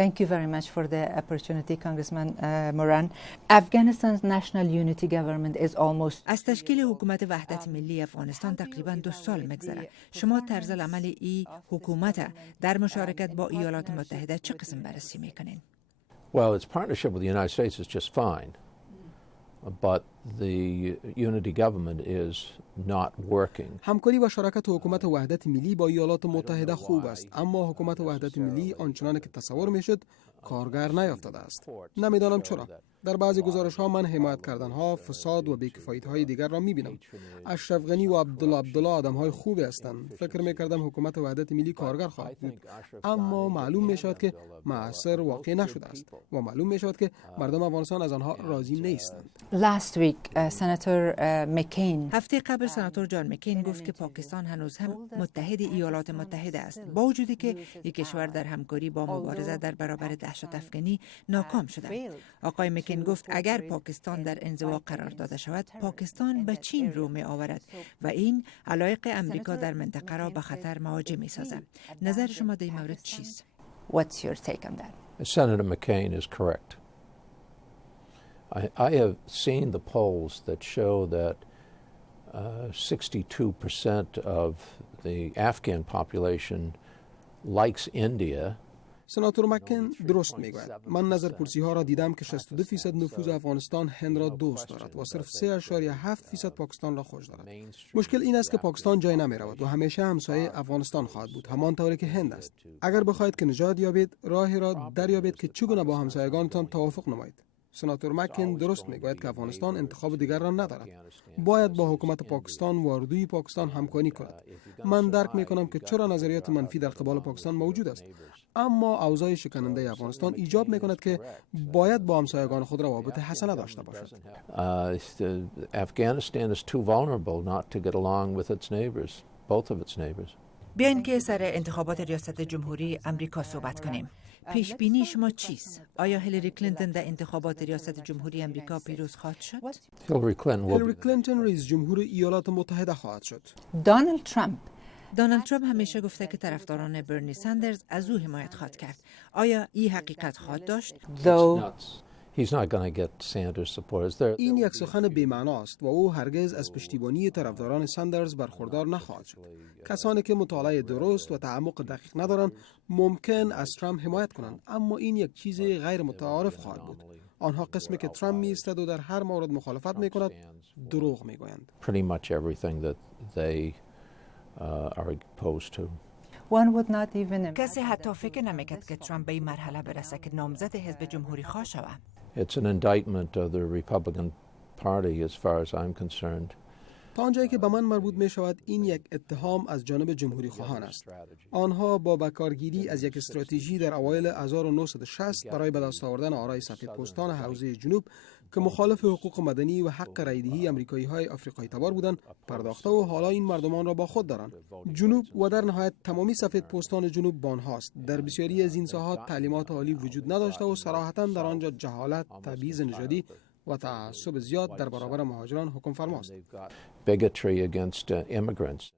Thank you very much for the opportunity, Congressman Moran. Afghanistan's national unity government is almost... از تشکیل حکومت وحدت ملی افغانستان تقریبا 2 سال مگذره. شما طرز العمل ای حکومت در مشارکت با ایالات متحده چه قسم بررسی میکنین؟ Well, its partnership with the United States is just fine. But the unity government is not working. همکاری و شراکت حکومت وحدت ملی با ایالات متحده خوب است، اما حکومت وحدت ملی آنچنان که تصور میشد کارگر نیافتاده است. نمیدانم چرا. در بعضی گزارش‌ها من حمایت کردن‌ها، فساد و بی‌کفایت‌های دیگر را می‌بینم. اشرف غنی و عبدالله آدم‌های خوبی هستند. فکر می‌کردم حکومت وحدت ملی کارگر خواهد بود، اما معلوم می‌شود که مؤثر واقع نشده است و معلوم می‌شود که مردم افغانستان از آنها راضی نیستند. Last week, Senator McCain هفته قبل سناتور جان مکین گفت که پاکستان هنوز هم متحد ایالات متحده است، با وجودی که یک کشور در همکاری با مبارزه در برابر دهشت افغانی ناکام شده. آقای مکین گفت اگر پاکستان در انزوا قرار داده شود، پاکستان به چین رو می آورد و این علایق امریکا در منطقه را به خطر مواجه می سازد. نظر شما در این مورد چیست؟ What's your take on that? Senator McCain is correct. I have seen the polls that show that 62% of the Afghan population likes India. سناتور مکن درست میگوید. من نظرپرسی ها را دیدم که 62% نفوذ افغانستان هند را دوست دارد و صرف 3.7% پاکستان را خوش دارد. مشکل این است که پاکستان جای نمی رود و همیشه همسایه افغانستان خواهد بود، همانطوری که هند است. اگر بخواهید که نجات یابید، راهی را دریابید که چگونه با همسایگانتان توافق نمایید. سناتور مکن درست میگوید که افغانستان انتخاب دیگر را ندارد. باید با حکومت پاکستان و اردوی پاکستان همکاری کند. من درک میکنم که چرا نظریات منفی در قبال پاکستان موجود است، اما اوضاع شکننده افغانستان ایجاب میکند که باید با همسایگان خود روابط حسنه داشته باشد. Afghanistan is too vulnerable not to get along with its neighbors, both of its neighbors. بیاین که سر انتخابات ریاست جمهوری امریکا صحبت کنیم. پیش بینی شما چیست؟ آیا هیلاری کلینتون در انتخابات ریاست جمهوری امریکا پیروز خواهد شد؟ هیلاری کلینتون رئیس جمهور ایالات متحده خواهد شد. Donald Trump همیشه گفته که طرفداران برنی ساندرز از او حمایت خواهد کرد. آیا این حقیقت خواهد داشت؟ این یک سخن بی‌معنی است و او هرگز از پشتیبانی طرفداران ساندرز برخوردار نخواهد شد. کسانی که مطالعه درست و تعمق دقیق ندارند ممکن از ترامپ حمایت کنند، اما این یک چیز غیر متعارف خواهد بود. آنها قسمی که ترامپ می‌ایستد و در هر مورد مخالفت می‌کند دروغ می‌گویند. کسی حتی فکر نمی‌کرد که ترامپ به این مرحله برسه که نامزد حزب جمهوری خواه شود. It's an indictment of the Republican Party as far as I'm concerned. تا آنجایی که به من مربوط می شود این یک اتهام از جانب جمهوری خواهان است. آنها با بکارگیری از یک استراتژی در اوایل 1960 برای به دست آوردن آرای سفیدپوستان حوزه جنوب که مخالف حقوق مدنی و حق رایدهی امریکایی‌های آفریقایی تبار بودند پرداخته و حالا این مردمان را با خود دارند. جنوب و در نهایت تمامی سفیدپوستان جنوب با آنهاست. در بسیاری از این ساحات تعلیمات عالی وجود نداشته و صراحتاً در آنجا جهالت، تبعیض نژادی و تعصب زیاد در برابر مهاجران حکم فرماست. Bigotry against immigrants.